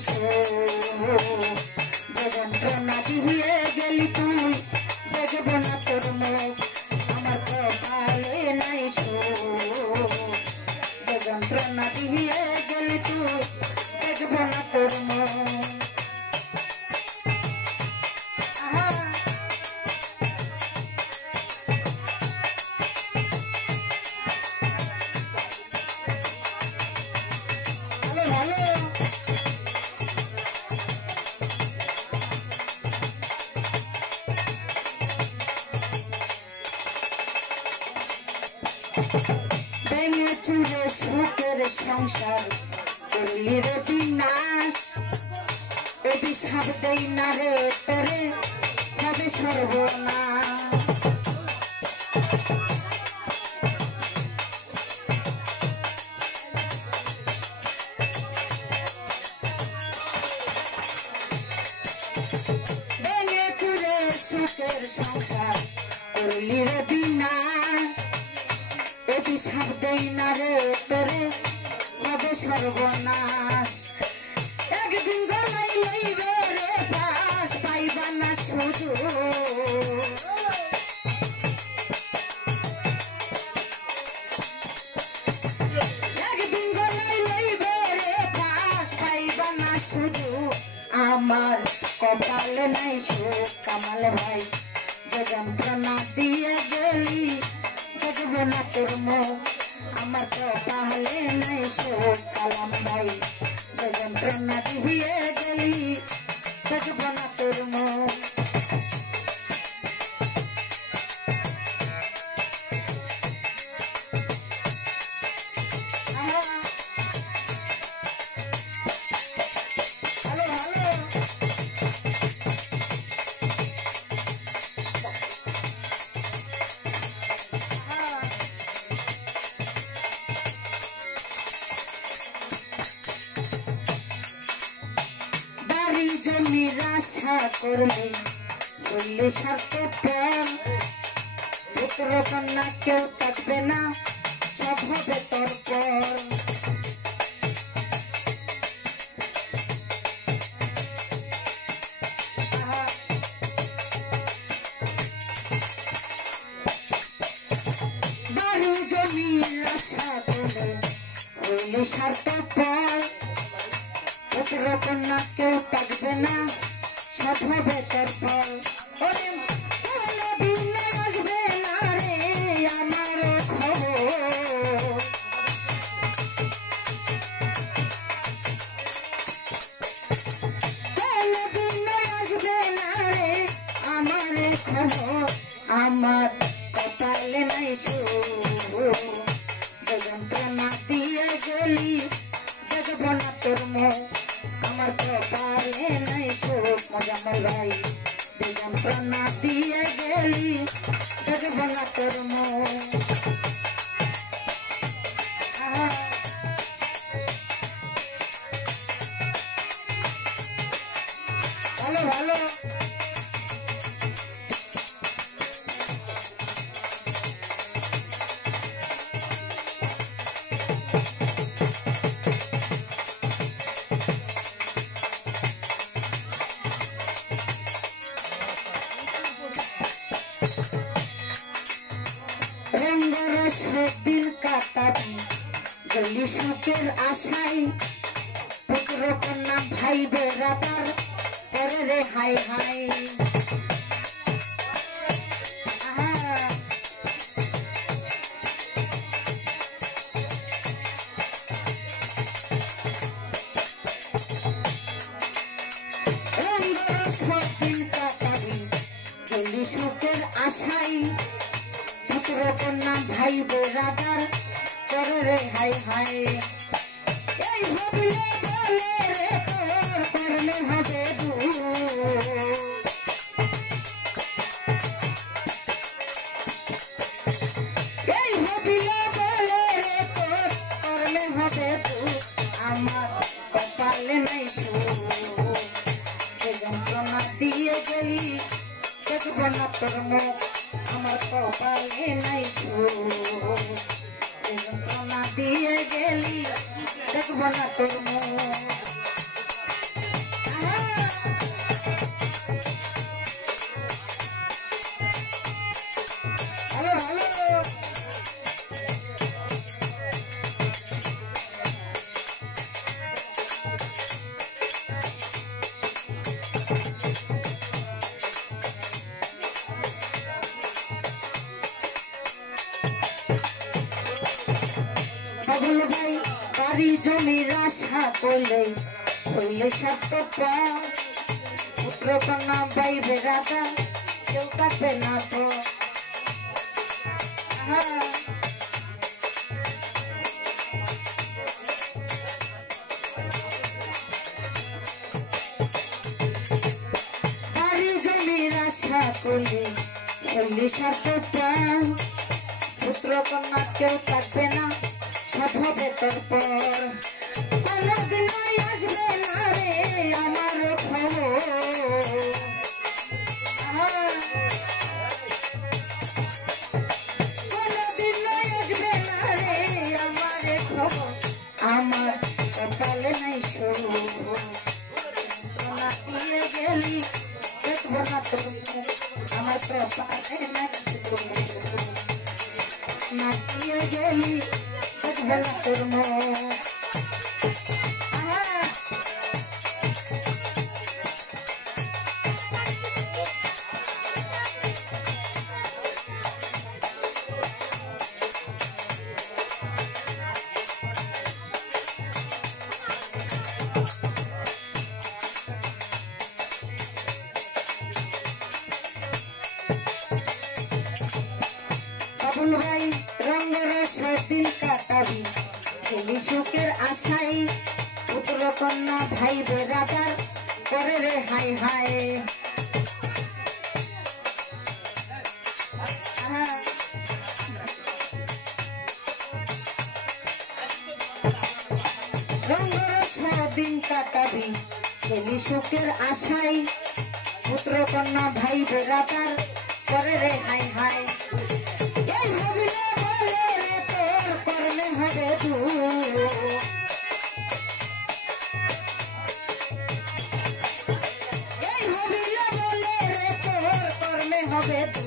যে যন্ত্রণা দিয়ে গেলি তুই দেখব না তোর মুখ আমার কপালে নাই যে যন্ত্রণা দিয়ে গেলি তুই দেখব না তোর মুখ ভেঙে চুরে সুখের সংসার করলি রে বিনাশ অভিশাপ দেই না রে তোরে হবে সর্বনাশ ভেঙে চুরে সুখের সংসার করলি রে বিনাশ অভিশাপ দেই না রে তোরে হবে সর্বনাশ একদিন গলাই লইবে রে পাশ পাইবা না শুধু একদিন গলাই লইবে রে পাশ পাইবা না শুধু আমার কপালে নাই সুখ কামাল ভাই যে যন্ত্রণা দিয়ে গেলি দেখব না তোর মুখ আমার কপালে নাই সুখ কালাম ভাই যে যন্ত্রণা দিয়ে গেলি দেখব না তোর মুখ জমির আশা করলে বললে স্বার্থ পর পুত্র কন্যা কেউ থাকবে না সব হবে তোর পর বাড়ি জমির আশা করলে বললে স্বার্থ পর পুত্র কন্যা কেউ থাকবে না সব হবে তোর ফল ওরে কোনদিন আসবে না রে আমার খবর কোনদিন আসবে না রে আমার খবর আমার কপালে নাই সুখ যে যন্ত্রণা দিয়ে গেলি দেখব না তোর মুখ আমার কপালে নাই সুখ মজামাল ভাই যে যন্ত্রণা দিয়ে গেলি দেখব না তোর মুখ ভালো ভালো দিন কাটাবি গলি সুখের আশায় পুত্র কন্যা ভাই বেড়াদার করে রে হাই হাই দিন কাটাবি গলি সুখের আশায় পুত্র কন্যা ভাই বেড়াদার করে রে হাই হাই এই ভাবলে বলে রে তোর কর্মে হবে এই ভাবলে বলে রে তোর কর্মে হবে আমার কপালে নাই সুখ যে যন্ত্রণা দিয়ে গেলি দেখব না তোর মুখ আমার কপালে নাই সুখ যে যন্ত্রণা দিয়ে গেলি দেখব না তোর মুখ জমির আশা করলে হইলে সত্য পুত্র কন্যা ভাই বেড়াটা কেউ কাটবে না তো। বাড়ি জমির আশা করলে হইলে সত্য পুত্র কন্যা কেউ থাকবে না, সব হবে তোর পর। কোনদিন আসবে না রে আমার খবর, কোনদিন আসবে না রে আমার খবর। আমার কপালে নাই শোনা দিয়ে গেলি দেখবো না তোর মুখ, আমার কপালে নাই না দিয়ে গেলি দেখবো না তোর মুখ। বাবুল ভাই রঙ্গরস দিন কাটাবি খেলি সুখের আশাই, পুত্র কন্যা ভাই বেড়াদার করে রে হাই হাই। রঙ্গরস দিন কাটাবি খেলি সুখের আশাই, পুত্র কন্যা ভাই বেড়াদার করে রে হাই হাই। এই হবিলে বলে রে তোর কর্মে হবে তু, এই হবিলে বলে রে তোর কর্মে হবে তু।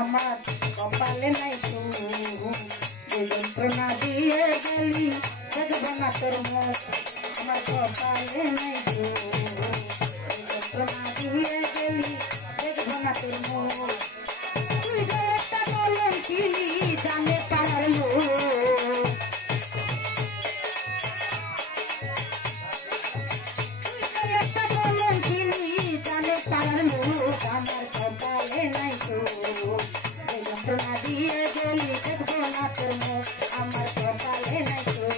আমার কপালে নাই সুখ, যে যন্ত্রণা দিয়ে গেলি দেখবো না তোর মুখ। আমার কপালে নাই সুখ, যে যন্ত্রণা দিয়ে গেলি দেখবো না তোর মুখ। তুই যে একটা কলঙ্কিনী জানে পাড়ার লোক, তুই যে একটা কলঙ্কিনী জানে পাড়ার লোক। আমার কপালে নাই সুখ, যে যন্ত্রণা দিয়ে গেলি দেখবো না তোর মুখ। আমার কপালে নাই সুখ,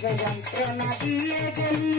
যে যন্ত্রণা দিয়ে গেলি